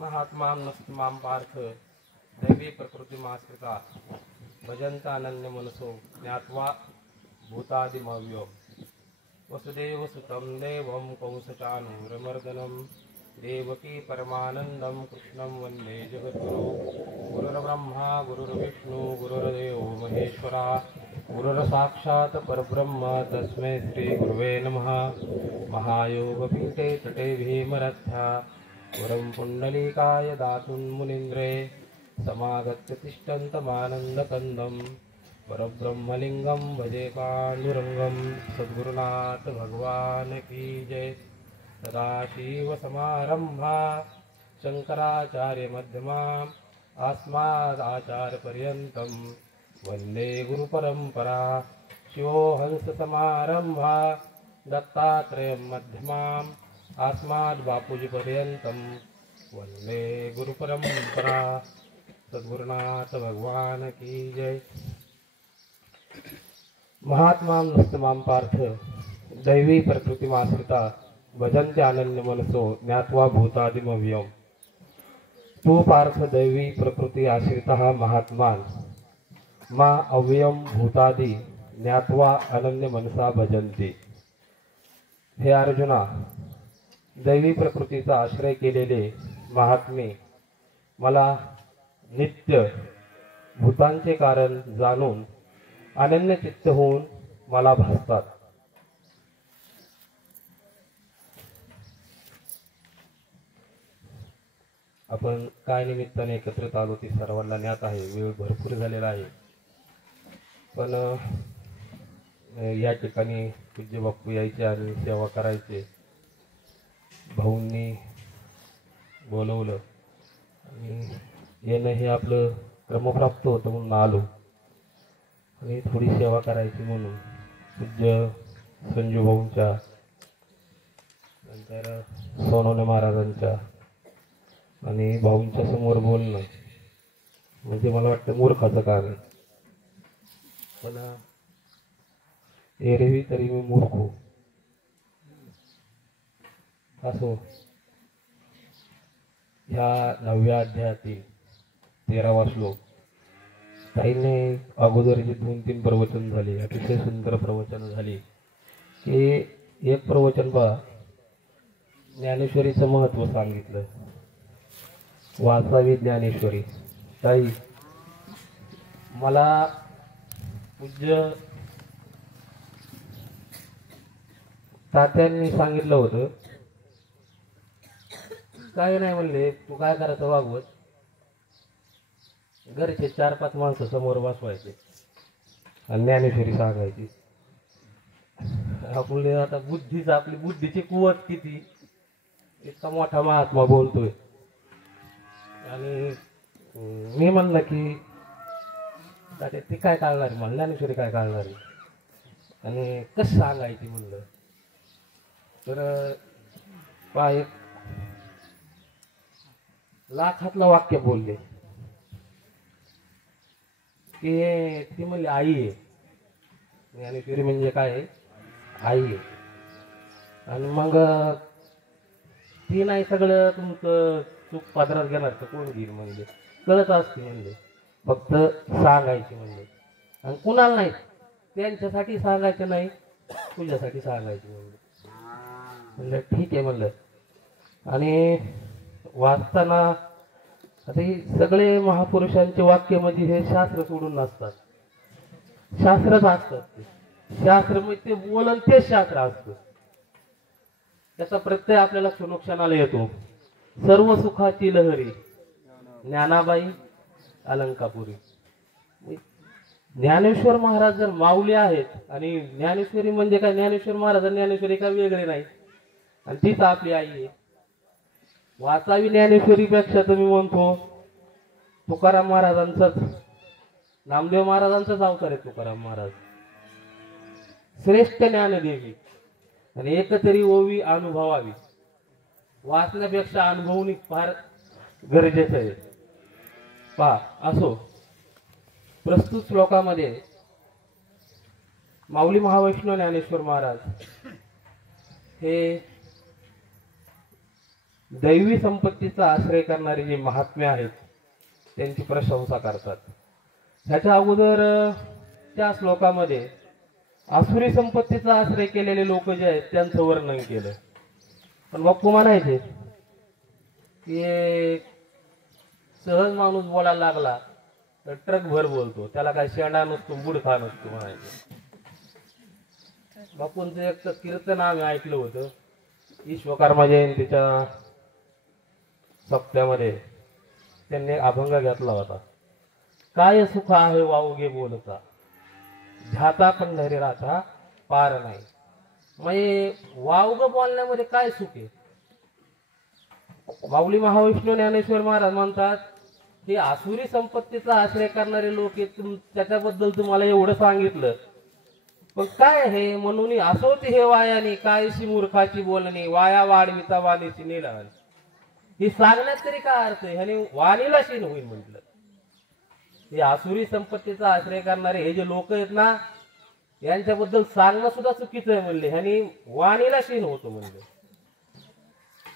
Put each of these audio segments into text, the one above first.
महात्मां नस्तमां पार्थ दैवी प्रकृतिमाश्रिता भजन्तानन्य मनसो ज्ञात्वा भूतादिमव्यो वसुदेव सुतं देवं कंसचाणूरमर्दनं देवकी परमानन्दं कृष्णं वन्दे जगद्गुरो गुरुर्ब्रह्मा गुरुर्विष्णु गुरुर्देवो महेश्वरा गुरुर्साक्षात् परब्रह्म तस्मै श्रीगुरुवे नमः। महायोगपीठे तटे भीमरथ्या वरं पुण्डलीकाय दातुन्मुनीन्द्रे समागत्य तिष्ठन्तमानन्दकन्दं परब्रह्मलिङ्गं भजे पाण्डुरङ्गं। सद्गुरुनाथ भगवान की जय। सदाशिवसमारम्भा शङ्कराचार्यमध्यमाम् अस्मदाचार्यपर्यन्तं वन्दे गुरुपरम्परा। शिवो हंससमारम्भा दत्तात्रेयं मध्यमाम् अस्मद्बापूजीपर्यन्तं वन्दे गुरुपरम्परा। सद्गुरुनाथ भगवान की जय। महात्मां नस्तमां पार्थ दैवी प्रकृतिमाश्रिता भजन्ते अनन्य मनसो ज्ञात्वा भूतादिमव्ययम्। तू पार्थ दैवी प्रकृती आश्रितः महात्मान मा अव्ययम भूतादि ज्ञात्वा अनन्य मनसा भजन्ति। हे अर्जुना, दैवी प्रकृतीचा आश्रय केलेले महात्मे मला नित्य भूतांचे कारण जाणून अनन्य चित्त होऊन मला भासतात। आपण काय निमित्ताने एकत्रित आलो ते सर्वांना ज्ञात आहे। वेळ भरपूर झालेला आहे, पण या ठिकाणी पूज्य बापू यायचे आणि सेवा करायचे भाऊंनी बोलवलं आणि येणं हे आपलं क्रमप्राप्त होतं म्हणून आलो आणि थोडी सेवा करायची म्हणून पूज्य संजू भाऊंच्या नंतर सोनवणे महाराजांच्या आणि भाऊंच्या समोर बोलणं म्हणजे मला वाटतं मूर्खाचं काम आहे। पण एरवी तरी मी मूर्ख हो असो। ह्या 9व्या अध्यायातील 13वा श्लोक ताईने अगोदरचे 2-3 प्रवचन झाले, अतिशय सुंदर प्रवचन झाली की एक प्रवचन पहा ज्ञानेश्वरीचं महत्त्व सांगितलं। वाचावी ज्ञानेश्वरी। ताई मला पूज्य तात्यांनी सांगितलं होतं, काय नाही म्हणले तू काय करायचं वागवत, घरचे 4-5 माणसं समोर बसवायचे आणि ज्ञानेश्वरी सांगायची। आपले आता आपली बुद्धीची कुवत किती, इतका मोठा महात्मा बोलतोय आणि मी म्हणलं की ती काय काढणार, मला ज्ञानेश्वरी काय काढणार आणि कसं सांगायची म्हणलं तर पहा एक लाखातलं वाक्य बोलले की ती म्हणली आई आहे। ज्ञानेश्वरी म्हणजे काय आहे, आई आहे। आणि मग ती नाही सगळं तुमचं चूक पदरात घेणार तर कोण घेईल म्हणजे, कळत असते म्हणजे फक्त सांगायची म्हणजे, आणि कुणाला नाही त्यांच्यासाठी सांगायचं नाही तुझ्यासाठी सांगायची म्हणजे। म्हणलं ठीक आहे म्हणलं। आणि वाचताना आता ही सगळे महापुरुषांचे वाक्य म्हणजे हे शास्त्र सोडून नसतात, शास्त्रच असतात ते। शास्त्र म्हणजे ते बोलन तेच शास्त्र असतं, त्याचा प्रत्यय आपल्याला क्षणोक्षणाला येतो। सर्व सुखाची लहरी ज्ञानाबाई अलंकापुरी। ज्ञानेश्वर महाराज जर माऊली आहेत आणि ज्ञानेश्वरी म्हणजे काय, ज्ञानेश्वर महाराज ज्ञानेश्वरी काय वेगळे नाही आणि तीच आपली आई आहे। वाचावी ज्ञानेश्वरीपेक्षा तर मी म्हणतो तुकाराम महाराजांचाच, नामदेव महाराजांचाच अवतार आहे तुकाराम महाराज। श्रेष्ठ ज्ञानदेवी आणि एकतरी ओवी अनुभवावी, वाचण्यापेक्षा अनुभवणी फार गरजेचं आहे। पहा असो, प्रस्तुत श्लोकामध्ये माऊली महावैष्णव ज्ञानेश्वर महाराज हे दैवी संपत्तीचा आश्रय करणारे जे महात्मे आहेत त्यांची प्रशंसा करतात. ह्याच्या अगोदर त्या श्लोकामध्ये आसुरी संपत्तीचा आश्रय केलेले लोक जे आहेत त्यांचं वर्णन केलं. पण बाप्पू म्हणायचे की सहज माणूस बोलायला लागला तर ट्रक भर बोलतो, त्याला काय शेंडा नसतो बुडखा नसतो म्हणायचे. बापूंचं एक कीर्तन आम्ही ऐकलं होतं विश्वकर्मा जयंतीच्या सप्त्यामध्ये. त्यांनी अभंग घेतला होता, काय सुख आहे वावगे बोलता, झाता पंढरीराचा पार नाही. म्हणजे वावग बोलण्यामध्ये काय सुख आहे? माऊली महाविष्णू ज्ञानेश्वर महाराज म्हणतात की आसुरी संपत्तीचा आश्रय करणारे लोक त्याच्याबद्दल तुम्हाला एवढं सांगितलं, पण काय हे म्हणून असोती हे वायानी कायशी मूर्खाची बोलणी, वाया वाढविता वाणीची निलावणी. ही सांगण्यात तरी काय अर्थ आहे? ह्याने वाणीला शीन होईल म्हटलं. हे आसुरी संपत्तीचा आश्रय करणारे हे जे लोक आहेत ना, यांच्याबद्दल सांगणं सुद्धा चुकीचं आहे म्हणले, ह्याने वाणीला शीन होतो म्हणले.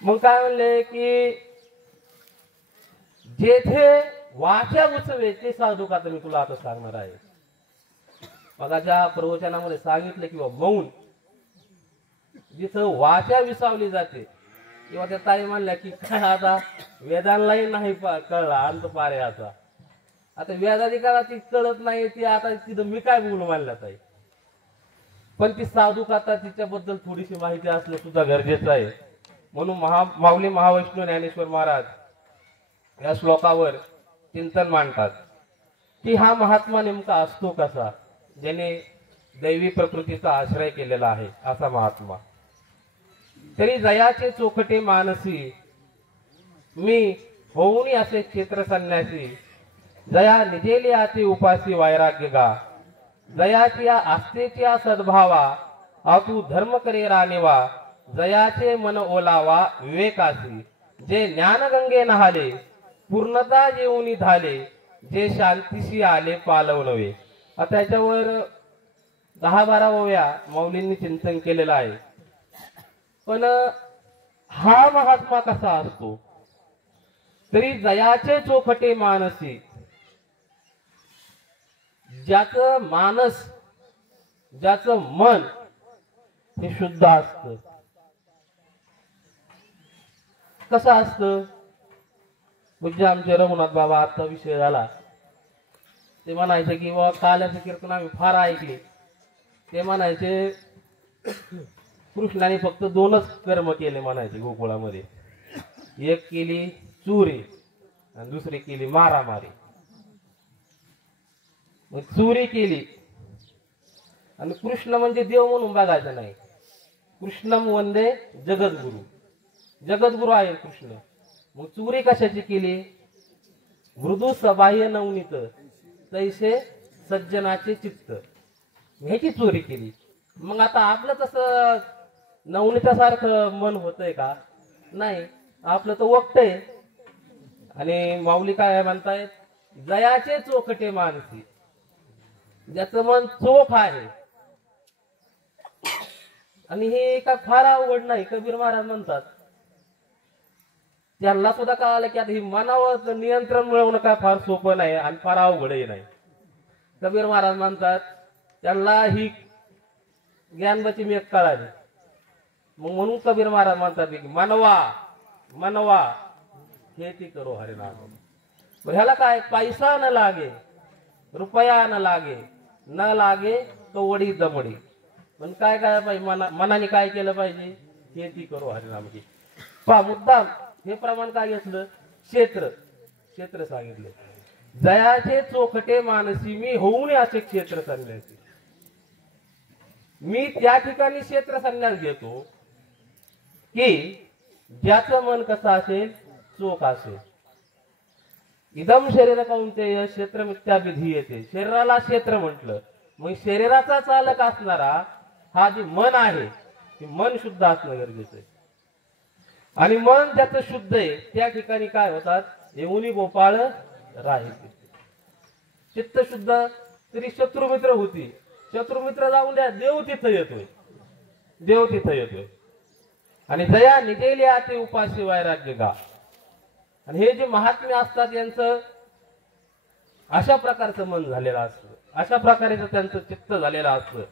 मग काय म्हणले की जेथे वाचा उचवे ते साधू का मी तुला आता सांगणार आहे. मगाच्या प्रवचनामध्ये सांगितलं किंवा मौन जिथं वाचा विसावली जाते, किंवा त्या ताई म्हणल्या की काय आता वेदांनाही नाही कळला अंत पारे. आता वेदाधिकाराची कळत नाही ती, आता तिथं मी काय बोलू म्हणल्या ताई. पण ती साधू कथा तिच्याबद्दल थोडीशी माहिती असणं सुद्धा गरजेचं आहे. म्हणून माऊली महावैष्णव ज्ञानेश्वर महाराज या श्लोकावर चिंतन मांडतात की हा महात्मा नेमका असतो कसा, ज्याने दैवी प्रकृतीचा आश्रय केलेला आहे असा महात्मा. तरी जयाचे चोखटे मानसी मी होऊनी असे क्षेत्र संन्यासी, जया निजेली आती उपासी वैराग्य गा, जयाची आस्थेची सद्भावा आतू धर्म करे राणेवा, जयाचे मन ओलावा विवेकासी, जे ज्ञानगंगे नहाले पूर्णता येऊनी धाले, जे शांतीशी आले पालवनवे. आता याच्यावर 10-12 ओव्या माऊलींनी चिंतन केलेलं आहे. पण हा महात्मा कसा असतो? तरी जयाचे चोखटे मानसी, ज्याचं मानस ज्याचं मन हे शुद्ध असतं. कसं असतं? म्हणजे आमचे रघुनाथ बाबा आता विषय झाला, ते म्हणायचे की बाबा काल्याचं कीर्तन आम्ही फार ऐकले. ते म्हणायचे कृष्णाने फक्त 2च कर्म केले म्हणायचे गोकुळामध्ये, एक केली चोरी आणि दुसरी केली मारामारी. मग चोरी केली आणि कृष्ण म्हणजे देव म्हणून बघायचं नाही. कृष्णम वंदे जगद्गुरु, जगद्गुरु आहे कृष्ण. मग चोरी कशाची केली? मृदू सबाह्य नवनीत तैसे सज्जनाचे चित्त, ह्याची चोरी केली. मग आता आपलं तसं नवनीतासारखं मन होतंय का? नाही, आपलं तर वक्तय. आणि माऊली काय म्हणतायत? जयाचे चोखटे मानसी, ज्याचं मन चोख आहे. आणि हे का फार अवघड नाही. कबीर महाराज म्हणतात त्यांना सुद्धा कळालं की आता ही मनावर नियंत्रण मिळवणं काय फार सोपं नाही आणि फार अवघडही नाही. कबीर महाराज म्हणतात त्यांना ही ज्ञानबाची मेघ कळाली. मग म्हणून कबीर महाराज म्हणतात की मनवा मनवा खेती करो हरिनाम. ह्याला काय पैसा न लागे, रुपया न लागे, न लागे कवडी दमडी. पण काय काय पाहिजे? मनाने काय केलं पाहिजे? खेती करो हरिनाम की. पहा मुद्दाम हे प्रमाण काय घेतलं? क्षेत्र. क्षेत्र सांगितलं. जयाचे चोखटे मानसी मी होऊन असे क्षेत्र संन्यासी. मी त्या ठिकाणी क्षेत्र संन्यास घेतो की ज्याचं मन कसं असेल? चोख असेल. इदम शरीर कौंतेय क्षेत्र मिथ्या विधी येते. शरीराला क्षेत्र म्हटलं, मग शरीराचा चालक असणारा हा जे मन आहे ते मन शुद्ध असणं गरजेचं आहे. आणि मन ज्याचं शुद्ध आहे त्या ठिकाणी काय होतात? येऊनी गोपाळ राहील. चित्त शुद्ध तरी शत्रुमित्र होती. शत्रुमित्र जाऊन द्या, देव तिथं येतोय. देव तिथं येतोय. आणि जया निजेल्या ते उपाशी वैराग्य गा. आणि हे जे महात्मे असतात यांचं अशा प्रकारचं मन झालेलं असतं, अशा प्रकारे त्यांचं चित्त झालेलं असतं,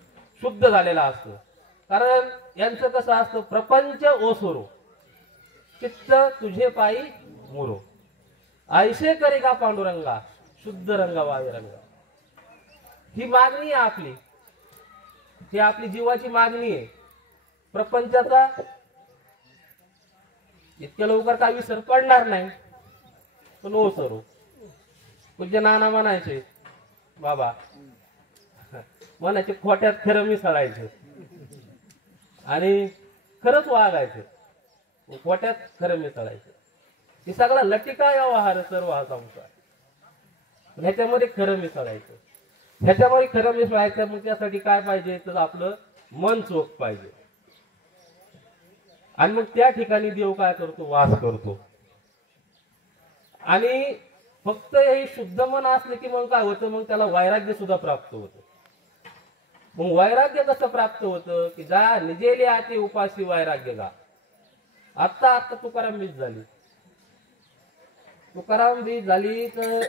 शुद्ध झालेलं असतं. कारण यांचं कसं असतं, प्रपंच ओसरो चित्त तुझे पायी मुरो, ऐसे करे का पांडुरंगा शुद्ध रंगा वावे रंगा. ही मागणी आहे आपली, ही आपली जीवाची मागणी आहे. प्रपंचाचा इतक्या लवकर काही विसर पडणार नाही, पण ओसरो. पूज्य नाना म्हणायचे, बाबा म्हणायचे खोट्यात खरं मिसळायचं आणि खरंच वागायचं, खोट्यात खरं मिसळायचं. हे सगळा लटिका व्यवहार सर्व हा संसार, ह्याच्यामध्ये खरं मिसळायचं. ह्याच्यामध्ये खरं मिसळायचं मग त्यासाठी काय पाहिजे, तर आपलं मन चोख पाहिजे. आणि मग त्या ठिकाणी देव काय करतो, वास करतो. आणि फक्त हे शुद्ध मन असलं की मग काय होतं, मग त्याला वैराग्य सुद्धा प्राप्त होतं. मग वैराग्य कसं प्राप्त होतं, की जा निजेले आते उपाशी वैराग्य गा. आता तुकाराम बीज झाली. तुकाराम बीज झाली तर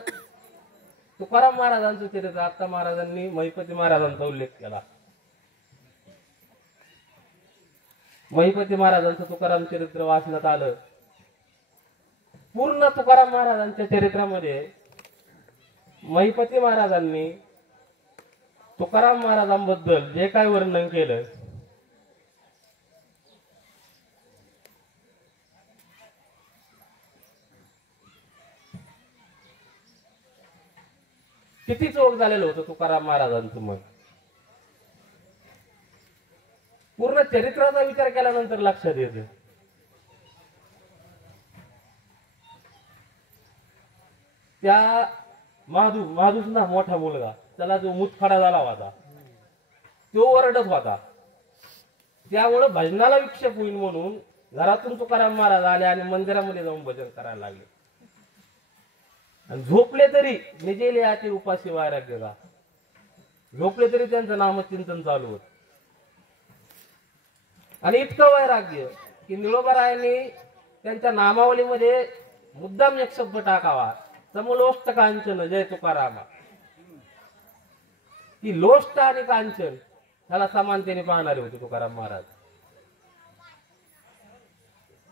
तुकाराम महाराजांचं चरित्र आता महाराजांनी महिपती महाराजांचा उल्लेख केला. महिपती महाराजांचं तुकाराम चरित्र वाचण्यात आलं. पूर्ण तुकाराम महाराजांच्या चरित्रामध्ये महिपती महाराजांनी तुकाराम महाराजांबद्दल जे काय वर्णन केलं, किती चोख झालेलं होतं तुकाराम महाराजांचं मन. पूर्ण चरित्राचा विचार केल्यानंतर लक्षात येतं. त्या महादूस ना मोठा मुलगा, त्याला जो मुतखडा झाला होता तो ओरडत होता. त्यामुळे भजनाला विक्षेप होईल म्हणून घरातून तुकाराम महाराज आले आणि मंदिरामध्ये जाऊन भजन करायला लागले. आणि झोपले तरी निजेले आते उपाशी वैराग्य गा. झोपले तरी त्यांचं नामचिंतन चालू होत. आणि इतकं वैराग्य की निळोबारायांनी त्यांच्या नामावलीमध्ये मुद्दाम एक शब्द टाकावा, समलोष्ट कांचन जय तुकारामा. की लोष्ट आणि कांचन त्याला समानतेने पाहणारे होते तुकाराम महाराज.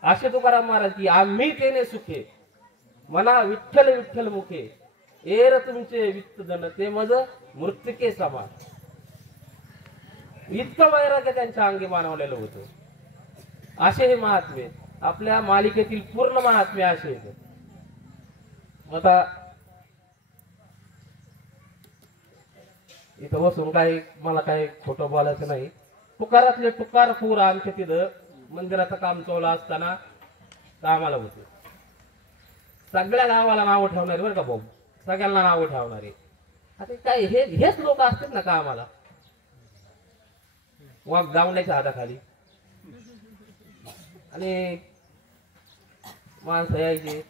असे तुकाराम महाराज की आम्ही तेने सुखे मना विठ्ठल विठ्ठल मुखे, एर तुमचे वित्त जन ते मज मृत्युके समान. इतकं वैराग्य त्यांच्या अंगी मानवलेलं होतं. असे हे महात्मे आपल्या मालिकेतील पूर्ण महात्मे असे आहेत. आता इथं बसून काही मला काही खोटं बोलायचं नाही. तुकारातले तुकारपूर आमच्या तिथं मंदिराचं काम चालू असताना कामाला होते. सगळ्या गावाला नाव ठेवणारे बरं का भाऊ, सगळ्यांना नाव ठेवणारे. आता काय हेच लोक असतात ना कामाला, वाघ गावण्याच्या हाताखाली. आणि माणसं यायचे,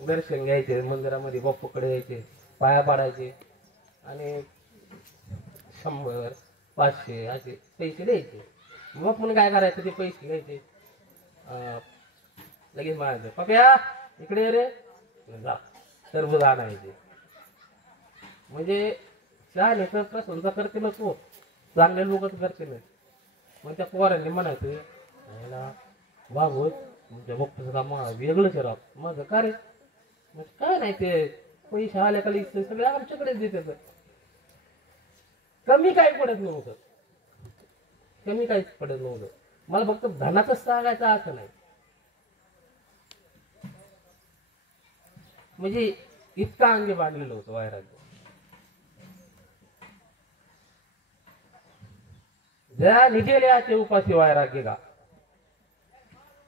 दर्शन घ्यायचे, मंदिरामध्ये बाप्पूकडे यायचे, पाया पाडायचे आणि 100 500 असे पैसे द्यायचे. बापून काय करायचं, ते पैसे घ्यायचे लगेच म्हणायचं, पप्या इकडे रे जा, टरबूज आणायचे. म्हणजे शहाणे तर प्रसंग करते ना तो, चांगले लोकच करते ना. मग त्या पोरांनी म्हणायचं, भागवत तुमच्या बाप्पाचं काम वेगळंच राहत माझं का रे. काय नाही, ते पैसे आल्या खाली सगळे आमच्याकडेच देते. कमी काही पडत नव्हतं, कमी काहीच पडत नव्हतं. मला फक्त धनाचंच सांगायचं असं नाही. म्हणजे इतका अंगी बांधलेलं होतं वैराग्य. जया निजेले आते उपाशी वैराग्य गा.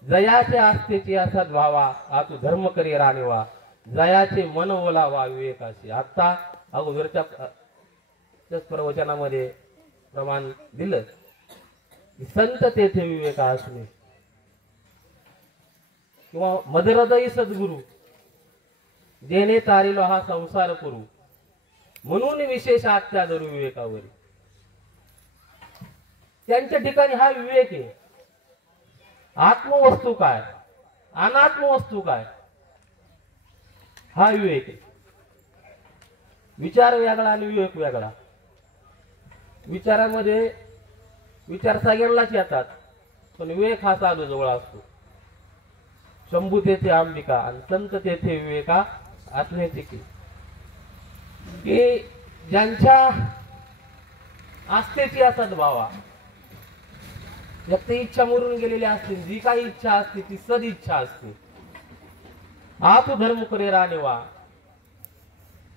जयाचे आस्थेची असाच व्हावा, आतू धर्म करी राणीवा. जयाचे मन ओलावा विवेकाशी. आता अगोदरच्या प्रवचनामध्ये प्रमाण दिलं, संत तेथे विवेक असणे किंवा मदहृदयी सद्गुरु जेणे तारिलो हा संसार करू, म्हणून विशेष आत्या धरू विवेकावरी. त्यांच्या ठिकाणी हा विवेक आहे. आत्मवस्तू काय, अनात्म वस्तू काय, हा विवेक आहे. विचार वेगळा आणि विवेक वेगळा. विचारामध्ये विचार सगळ्यांनाच येतात, पण विवेक हा साधू जवळ असतो. शंभू तेथे अंबिका आणि संत तेथे विवेका असण्याचे की ज्यांच्या आस्थेची असत भावा, व्यक्त इच्छा मरून गेलेली असते, जी काही इच्छा असते ती सद इच्छा असते. आप धर्म करे राणेवा,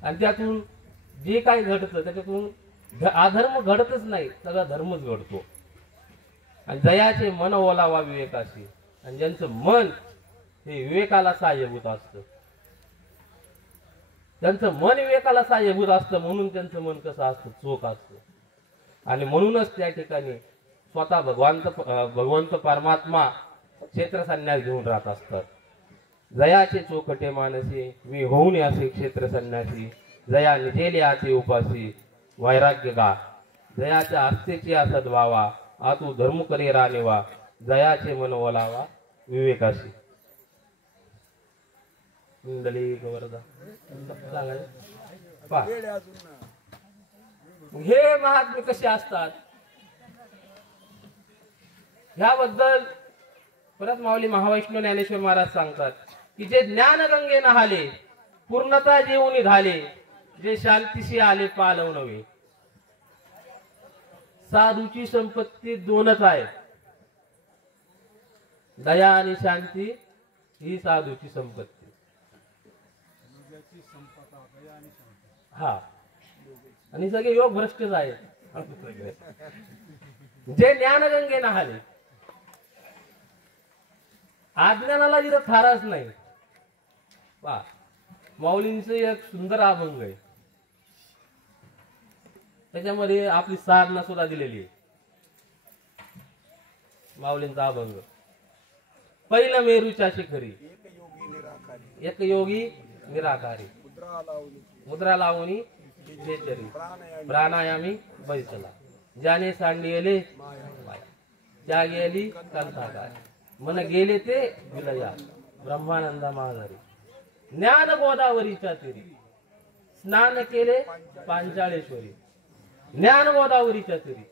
आणि त्यातून जे काही घडतं त्याच्यातून अधर्म घडतच नाही, सगळा धर्मच घडतो. आणि जयाचे मन ओलावा विवेकाशी, आणि ज्यांचं मन हे विवेकाला सहाय्यभूत असतं, त्यांचं मन विवेकाला सहाय्यभूत असतं, म्हणून त्यांचं मन कसं असतं, चोख असतं. आणि म्हणूनच त्या ठिकाणी स्वतः भगवंत परमात्मा क्षेत्र संन्यास घेऊन राहत असतात. जयाचे चोखटे मानसी, मी होऊन असे क्षेत्र संन्यासी, जया निजेले आते उपासी, वैराग्य गा, जयाच्या आस्थेची असत व्हावा, आतू धर्म करे राणेवा, जयाचे मन ओलावा विवेकाशी. हे महात्मे कसे असतात ह्याबद्दल परत माऊली महावैष्णव ज्ञानेश्वर महाराज सांगतात की जे ज्ञानगंगे नहाले, पूर्णता जेवून झाले, जे शांतीशी आले पालव नव्हे. साधूची संपत्ती दोनच आहे, दया आणि शांती ही साधूची संपत्ती. हा, आणि सगळे योग भ्रष्टच आहेत. जे ज्ञानगंगे नहाले, अज्ञानाला जिथं थाराच नाही. पहा, माऊलींचं एक सुंदर अभंग आहे, त्याच्यामध्ये आपली साधना सुद्धा दिलेली आहे. माऊलींचा अभंग, पहिलं मेरूच्या शिखरी एक योगी निराकारी, मुद्रा लावणी चेचरी, प्राणायामी बैसला, ज्याने सांडिले त्या गेली कंथाकार, मन गेले ते विलया ब्रह्मानंदा महाधारी, ज्ञान गोदावरीच्या तीरी, स्नान केले पांचाळेश्वरी, ज्ञान गोदावरीच्या तीरी.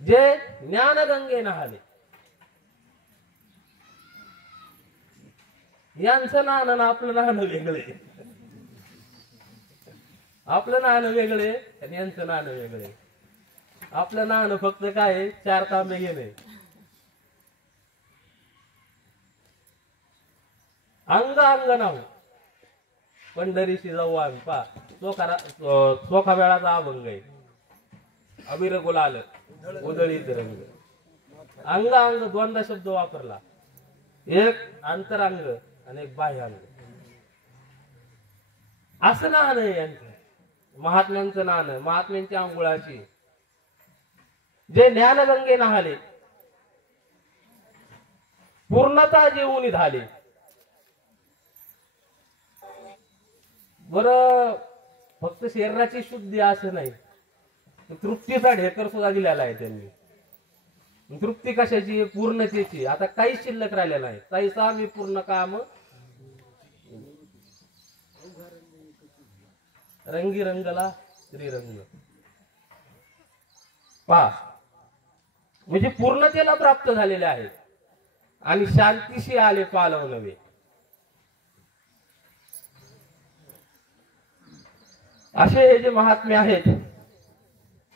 जे ज्ञानगंगे नहाले, यांचं नाणं आपलं नाणं वेगळे, आपलं नाणं वेगळे आणि यांचं नाणं वेगळे. आपलं नाणं फक्त काय, 4 तांबे घेणे, अंग अंग नाव पंढरीशी जाऊ आम्ही. पा चोखा वेळाचा अभंग आहे, अबिर गुलाल उधळीत रंग. अंग अंग दोनदा शब्द वापरला, एक अंतरांग आणि एक बाह्यांग. असं नाणं आहे यांचं, महात्म्यांचं नाणं, महात्म्यांच्या अंघोळाची. जे ज्ञानगंगे नहाले, पूर्णता जेवून झाले. बर, फक्त शरीराची शुद्धी असं नाही, तृप्तीचा ढेकर सुद्धा दिलेला आहे त्यांनी. तृप्ती कशाची, पूर्णतेची. आता काहीच शिल्लक राहिलेला नाही. तैसा मी पूर्ण काम रंगी रंगला श्रीरंग. पहा, म्हणजे पूर्णतेला प्राप्त झालेले आहेत आणि शांतीशी आले पालव नव्हे. असे हे जे महात्मे आहेत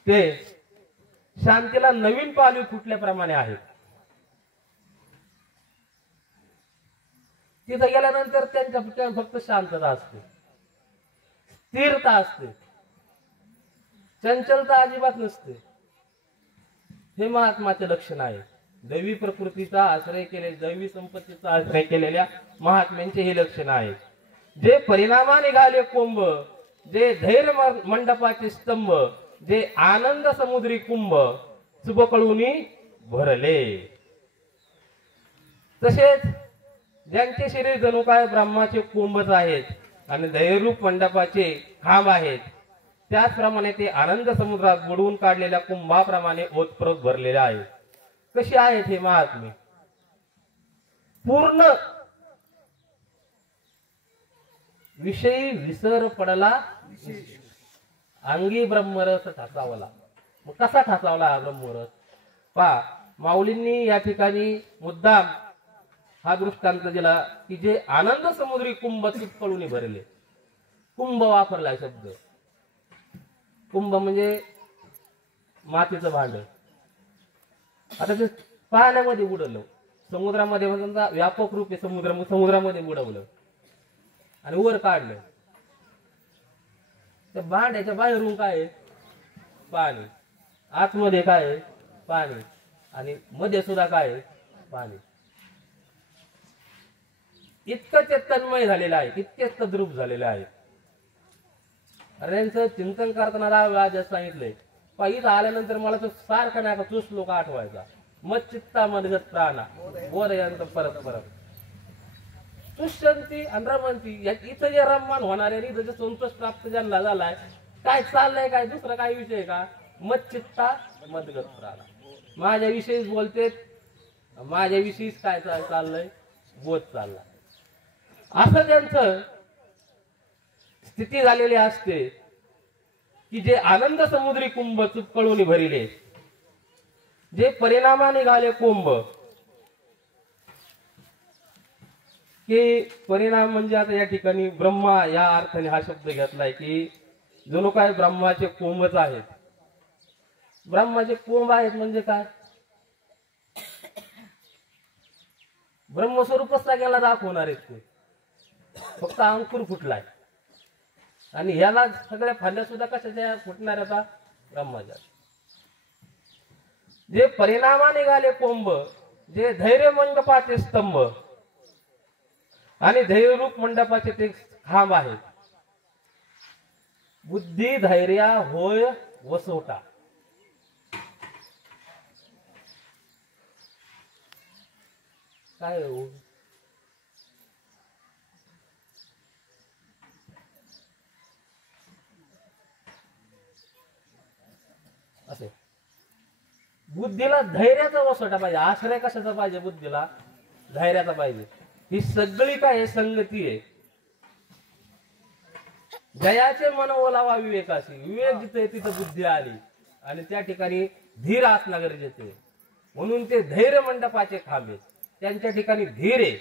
ते शांतीला नवीन पालवी फुटल्याप्रमाणे आहेत. तिथं गेल्यानंतर त्यांच्या फक्त शांतता असते, स्थिरता असते, चंचलता अजिबात नसते. हे महात्माचे लक्षण आहे. दैवी प्रकृतीचा आश्रय केले, दैवी संपत्तीचा आश्रय केलेल्या महात्म्यांचे हे लक्षण आहे. जे परिणामा निघाले कोंब, जे धैर्य मंडपाचे स्तंभ, जे आनंद समुद्री कुंभ, चुबकळूनी भरले. तसेच ज्यांचे शरीर जणू काय ब्रह्माचे कुंभच आहेत आणि धैर्यरूप मंडपाचे खांब आहेत, त्याचप्रमाणे ते आनंद समुद्रात बुडवून काढलेल्या कुंभाप्रमाणे ओतप्रोत भरलेले आहेत. कशी आहेत हे महात्मे? पूर्ण विषयी विसर पडला, अंगी ब्रह्मरस ठासावला. मग कसा ठासावला हा ब्रह्मरस? पहा, माऊलींनी या ठिकाणी मुद्दाम हा दृष्टांत दिला की जे आनंद समुद्री कुंभ चिपळून भरले. कुंभ वापरलाय शब्द. कुंभ म्हणजे मातीचं भांड. आता ते पाण्यामध्ये बुडवलं, समुद्रामध्ये समजा व्यापक रूपे समुद्रामध्ये बुडवलं आणि वर काढलं. त्या भांड्याच्या बाहेरून काय आहे? पाणी. आतमध्ये काय आहे? पाणी. आणि मध्ये सुद्धा काय आहे? पाणी. इतकं ते तन्मय झालेलं आहे, इतकेच तद्रूप झालेले आहे. अरे यांचं चिंतन करताना राज सांगितलंय, इथं आल्यानंतर मला तो सारखा नाही का तोच श्लोक आठवायचा. मत चित्ता मदगत प्राणा बोधयंत परत परत तुष्यंती आणि रमंती. इथं जे रममान होणार आहे, इथं जे संतोष प्राप्त ज्यांना झालाय, काय चाललंय, काय दुसरा काय विषय का? मत चित्ता मदगत प्राणा. माझ्याविषयीच बोलते, माझ्याविषयीच काय चाललंय? बोध चालला. असं त्यांचं स्थिती झालेली असते की जे आनंद समुद्री कुंभ चुपकळून भरिले, जे परिणामा निघाले कुंभ. की परिणाम म्हणजे आता या ठिकाणी ब्रह्मा या अर्थाने हा शब्द घेतलाय की जणू काय ब्रह्माचे कुंभच आहेत. ब्रह्माचे कुंभ आहेत म्हणजे काय? ब्रह्मस्वरूपच सगळ्याला दाखवणार आहेत ते. फक्त अंकुर फुटलाय आणि ह्याला सगळ्या फांद्या सुद्धा कशाच्या फुटणार आता? ब्रह्माच्या. जे परिणामा निघाले कुंभ, जे धैर्य मंडपाचे स्तंभ आणि धैर्यरूप मंडपाचे ते खांब आहेत. बुद्धी धैर्य होय वसोटा. काय हो? असे बुद्धीला धैर्याचा वसोटा पाहिजे. आश्रय कशाचा पाहिजे? बुद्धीला धैर्याचा पाहिजे. ही सगळी काय संगती आहे. जयाचे मन ओलावा विवेकाशी. विवेक जिथे तिथं बुद्धी आली आणि त्या ठिकाणी धीर असणं गरजेचं आहे. म्हणून ते धैर्य मंडपाचे खांबे, त्यांच्या ठिकाणी धीर आहे.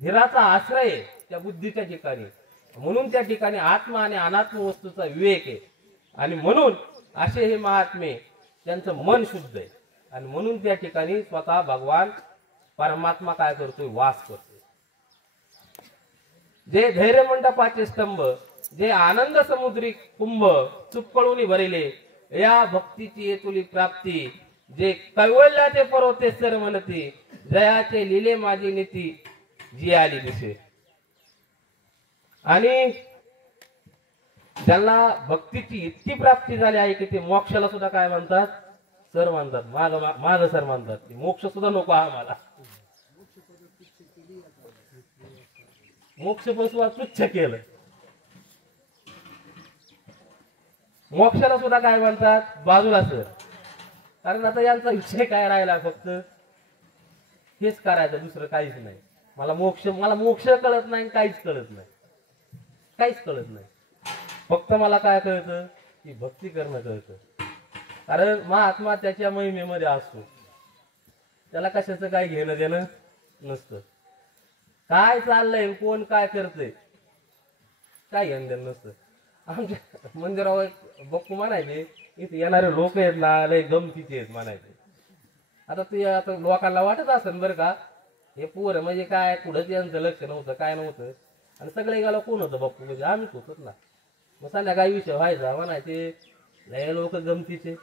धीराचा आश्रय आहे त्या बुद्धीच्या ठिकाणी. म्हणून त्या ठिकाणी आत्मा आणि अनात्म वस्तूचा विवेक आहे. आणि म्हणून असे हे महात्मे, त्यांचं मन शुद्ध आहे आणि म्हणून त्या ठिकाणी स्वतः भगवान परमात्मा काय करतोय? वास करतोय. जे धैर्य मंडपाचे स्तंभ, जे आनंद समुद्री कुंभ चुपकळून भरिले, या भक्तीची येतुली प्राप्ती. जे कैवल्याचे पर्वते सर म्हणती, जयाचे लिले माझी नीती जी आली दिसे. आणि ज्यांना भक्तीची इतकी प्राप्ती झाली आहे की ते मोक्षाला सुद्धा काय म्हणतात? सर म्हणतात. माझ सर म्हणतात. मोक्ष सुद्धा नको आम्हाला. मोक्ष पण तुच्छ केलं. मोक्षाला सुद्धा काय म्हणतात? बाजूला सर. कारण आता यांचा विषय काय राहिला? फक्त हेच करायचं, दुसरं काहीच नाही. मला मोक्ष कळत नाही, काहीच कळत नाही, काहीच कळत नाही. फक्त मला काय कळतं? की भक्ती करणं कळतं. कारण महात्मा त्याच्या महिमेमध्ये असतो, त्याला कशाचं काय घेणं देणं नसतं. काय चाललंय, कोण काय करतंय, काय घेणं देणं नसतं. आमच्या मंदिरावर बक्कू म्हणायचे, इथे येणारे लोक आहेत ना, लय गमतीचे आहेत म्हणायचे. आता ते आता लोकांना वाटत असेल बरं का, हे पोरं म्हणजे काय, कुठंच यांचं लक्ष नव्हतं, काय नव्हतं. आणि सगळे गाला कोण होतं? बक्कू. म्हणजे आम्हीच होतोच ना. मग संध्याकाळी विषय व्हायचा, म्हणायचे लय लोक गमतीचे.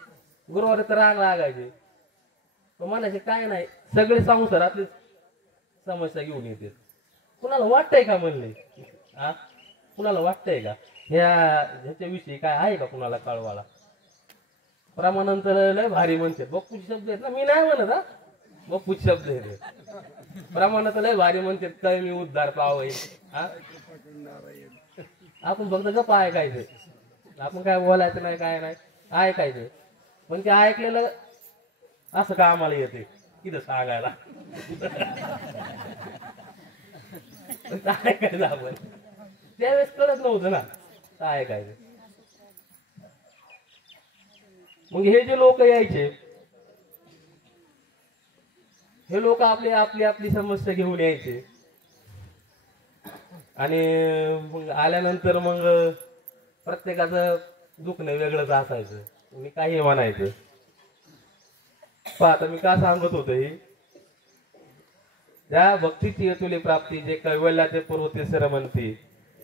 गुरुवारी तर राग लागायचे. म्हणायचे काय नाही, सगळे संसारातली समस्या घेऊन येते. कुणाला वाटतंय का म्हणले? हा, कुणाला वाटतंय का ह्याच्याविषयी काय आहे का कुणाला कळवाला? प्रमाणांतर लय भारी म्हणते. बप्पूचे शब्द आहेत ना, मी नाही म्हणत. हा, बप्पूचे शब्द आहेत. प्रमाणात लय भारी म्हणते. काय मी उद्धार पावय. हा, आपण फक्त गप्प ऐकायचं. आपण काय बोलायचं नाही, काय नाही, ऐकायचं. पण ते ऐकलेलं असं का आम्हाला येते इथं सांगायला. काय काय आपण त्यावेळेस कळत नव्हतं ना काय काय. मग हे जे लोक यायचे हे लोक आपली आपली आपली समस्या घेऊन यायचे आणि मग आल्यानंतर मग प्रत्येकाचं दुखणं वेगळंच असायचं. मी काही म्हणायचं आता मी का सांगत होतो ही त्या भक्तीची तुले प्राप्ती जे कैवल्याचे पूर्वते सर म्हणते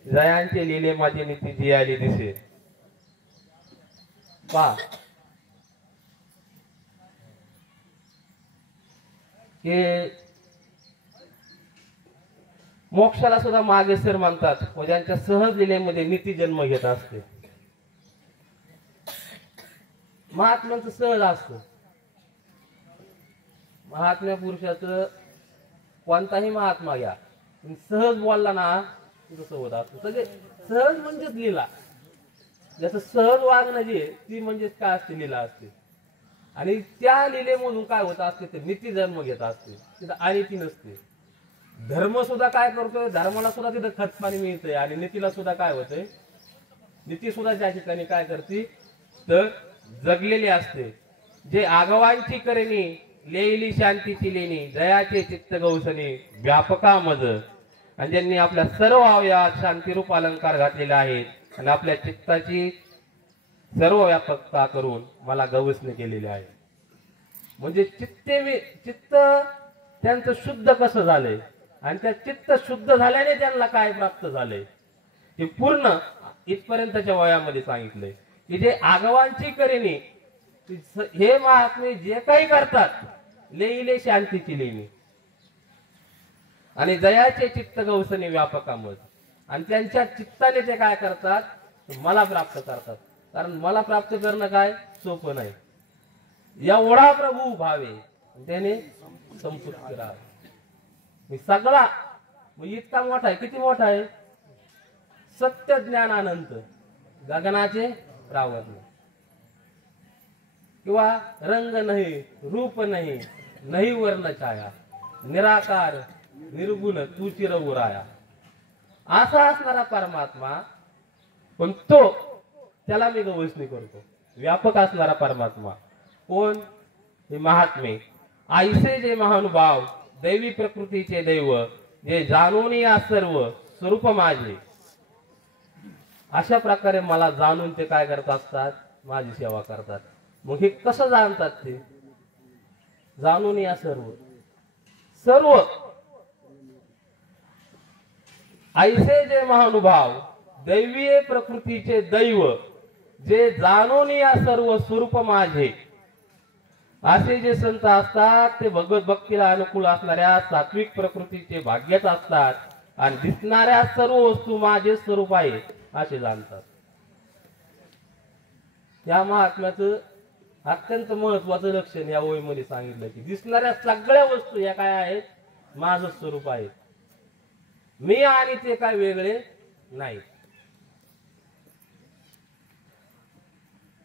जयांचे लिहिले माझी नीती जी आली दिसे. पा की मोक्षाला सुद्धा मागे सर म्हणतात व ज्यांच्या सहज लिलेमध्ये नीती जन्म घेत असते. महात्म्यांचं सहज असतं. महात्म्या पुरुषाचं कोणताही महात्मा घ्या सहज बोलला ना तसं होत असतं. सगळे सहज म्हणजेच लीला. ज्याचं सहज वागणं जे ती म्हणजेच काय असते लीला असते. आणि त्या लीलेमधून काय होत असते ते नीती जन्म घेत असते. तिथं आणि ती नसते. धर्म सुद्धा काय करतोय धर्माला सुद्धा तिथं खतपाणी मिळतंय आणि नीतीला सुद्धा काय होतंय नीती सुद्धा त्या ठिकाणी काय करते तर जगलेली असते. जे आगवांची करेनी लेली शांतीची लेणी दयाचे चित्त गौसनी व्यापका मज. आणि ज्यांनी आपल्या सर्व अवयवात शांतीरूप अलंकार घातलेले आहेत आणि आपल्या चित्ताची सर्व व्यापकता करून मला गवसने केलेले आहे. म्हणजे चित्त त्यांचं शुद्ध कसं झालंय आणि त्या चित्त शुद्ध झाल्याने त्यांना काय प्राप्त झालंय हे पूर्ण इथपर्यंतच्या वयामध्ये सांगितलंय की जे आगवांची करेनी हे महात्मे जे काही करतात लेईले शांतीची लेणी आणि दयाचे चित्त गौसने व्यापकामत. आणि त्यांच्या चित्ताने ते काय करतात मला प्राप्त करतात. कारण मला प्राप्त करणं काय सोपं नाही. एवढा प्रभू भावे त्याने संपुष्ट राहा. मी सगळा इतका मोठा आहे. किती मोठा आहे सत्य ज्ञान अनंत गगनाचे प्रावरण किंवा रंग नाही रूप नाही नाही वर्ण छाया निराकार निर्गुण तू चिरउराया असा असणारा परमात्मा पण तो त्याला मी गवसणी करतो. व्यापक असणारा परमात्मा कोण हे महात्मे आईसे जे महानुभाव दैवी प्रकृतीचे दैव जे जाणून या सर्व स्वरूप माझे. अशा प्रकारे मला जाणून ते काय करत असतात माझी सेवा करतात. मग हे कसं जाणतात ते जाणून या सर्व सर्व ऐसे जे महानुभाव दैवीय प्रकृतीचे दैव जे जाणून या सर्व स्वरूप माझे. असे जे संत असतात ते भगवत भक्तीला अनुकूल असणाऱ्या सात्विक प्रकृतीचे भाग्यच असतात आणि दिसणाऱ्या सर्व वस्तू माझे स्वरूप आहे असे जाणतात. या महात्म्याचं अत्यंत महत्वाचं लक्षण या ओळीमध्ये सांगितलं की दिसणाऱ्या सगळ्या वस्तू या काय आहेत माझं स्वरूप आहे. मी आणि ते काय वेगळे नाही.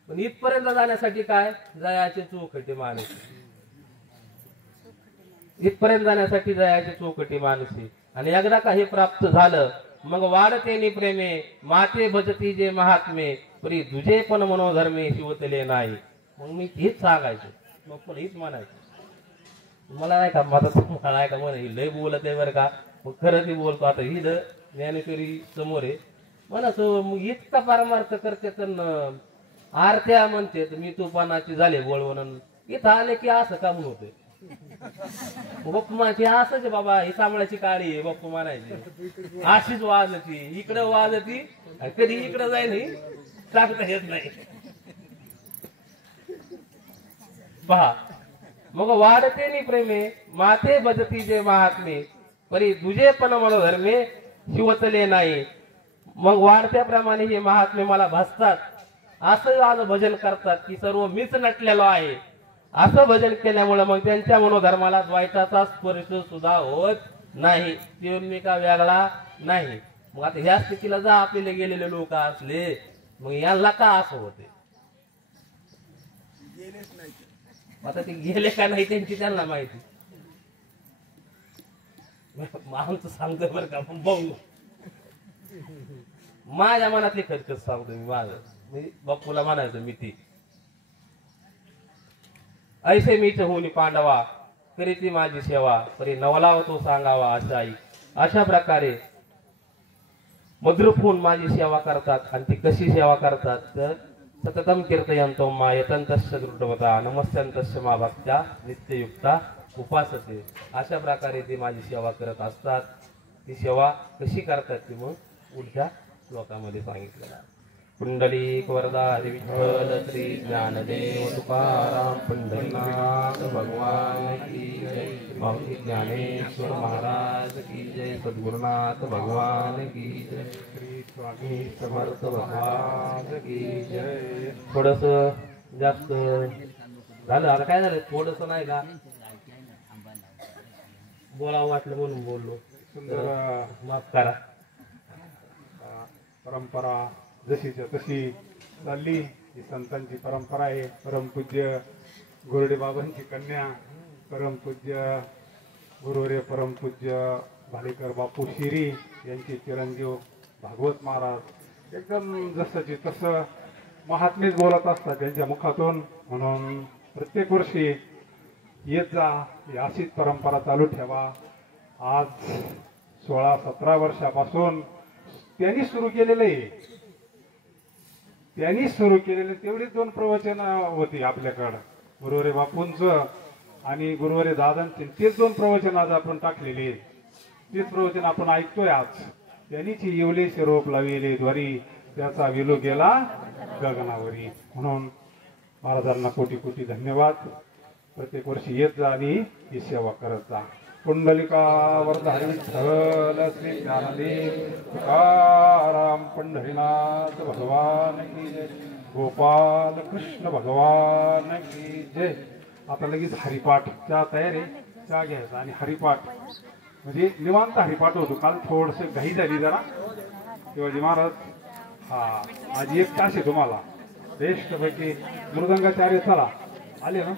पण इथपर्यंत जाण्यासाठी काय जयाचे चौकटी मानसी. इथपर्यंत जाण्यासाठी जयाचे चौकटी मानसी. आणि एकदा का हे प्राप्त झालं मग वाढते नि प्रेमे माते भजती जे महात्मे परी तुझे पण मनोधर्मे शिवतले नाही. मग मी हेच सांगायचं मग पण हेच म्हणायचं. मला नाही का माझा तुम्हाला नाही का म्हणे लय बोलत आहे बरं का मग खरं ती बोलतो. आता ही ज्ञानेश्वरी समोर आहे म्हणाचं मग इतका परमार्थ करते तर आरत्या म्हणते मी तुफानाची झाले बोलवून इथं आले की असं काम होते. बाप्पू म्हणायची असंच आहे बाबा ही सांभाळाची काळी आहे बाप्पू म्हणायची अशीच वाजती इकडं वाजती कधी इकडं जाईल सांगता येत नाही. पहा मग वाढते नि प्रेमे माते भजती जे महात्मे परी तुझे पण मनोधर्मे शिवतले नाही. मग वाढत्याप्रमाणे हे महात्मे मला भासतात असं आज भजन करतात की सर्व मीच नटलेलो आहे. असं भजन केल्यामुळे मग त्यांच्या मनोधर्माला द्वैताचा स्पर्श सुद्धा होत नाही. जीवनिका वेगळा नाही. मग आता ह्या स्थितीला जर आपल्याला गेलेले लोक असले मग यांना का असं होते आता ते गेले का नाही त्यांची त्यांना माहिती. आमचं सांगतोय बरं का, पण बघू माझ्या मनातली खरखच सांगतो मी. माझं मी बाप्पूला म्हणायचो मी ती ऐसे मीच होऊन पांडवा करीती माझी सेवा परी नवलाव तो सांगावा अशा आई. अशा प्रकारे मद्रुप होऊन माझी सेवा करतात. आणि ती कशी सेवा करतात तर सततम कीर्तयंतो मायतंतस्य दृढवता नमस्यंतस्य मा भक्त्या नित्ययुक्ता उपासते. अशा प्रकारे ते माझी सेवा करत असतात. ती सेवा कशी करतात ती मग पुढच्या श्लोकामध्ये सांगितलेलं आहे. पुंडलिक वरदा हरी विठ्ठल श्री ज्ञानदेव तुकाराम पंढरीनाथ भगवान की जय. माऊली ज्ञानेश्वर महाराज की जय. सद्गुरुनाथ भगवान की जय. श्री स्वामी समर्थ भगवान की जय. थोडस जास्त झालं. आता काय झालं थोडस नाही का बोलावं वाटलं म्हणून बोललो. सुंदर माफ करा. परंपरा जशीच्या तशी चालली. ही संतांची परंपरा आहे. परमपूज्य गोरडे बाबांची कन्या परमपूज्य गुरुवर्य परमपूज्य भालेकर बापू शिरी यांचे चिरंजीव भागवत महाराज एकदम जसंची तसं महात्मेच बोलत असतात त्यांच्या मुखातून. म्हणून प्रत्येक वर्षी येत जा. ही अशीच परंपरा चालू ठेवा. आज 16-17 वर्षापासून त्यांनी सुरू केलेलं आहे. त्यांनी सुरू केलेले तेवढीच 2 प्रवचन होती आपल्याकडं गुरुवारे बापूंचं आणि गुरुवारे दादांचे. तेच 2 प्रवचन आज आपण टाकलेले. तेच प्रवचन आपण ऐकतोय आज. त्यांनीची येवले रोप लाविले द्वारी त्याचा विलो गेला गगनावरी. म्हणून महाराजांना कोटी कोटी धन्यवाद. प्रत्येक वर्षी येत जा आणि ही सेवा करत जा. पुंडलिका वरद हरी विठ्ठल श्री ज्ञानदेव तुकाराम पंढरीनाथ भगवान की जय. गोपाल कृष्ण भगवान की जय. आता लगेच हरिपाठच्या तयारी. चहा घ्यायचा आणि हरिपाठ म्हणजे निवांत हरिपाठ होतो. काल थोडस घाई झाली जरा शिवाजी महाराज. हा आज 1 तास आहे तुम्हाला बेस्ट पैकी. मृदंगाचार्य चला आले ना.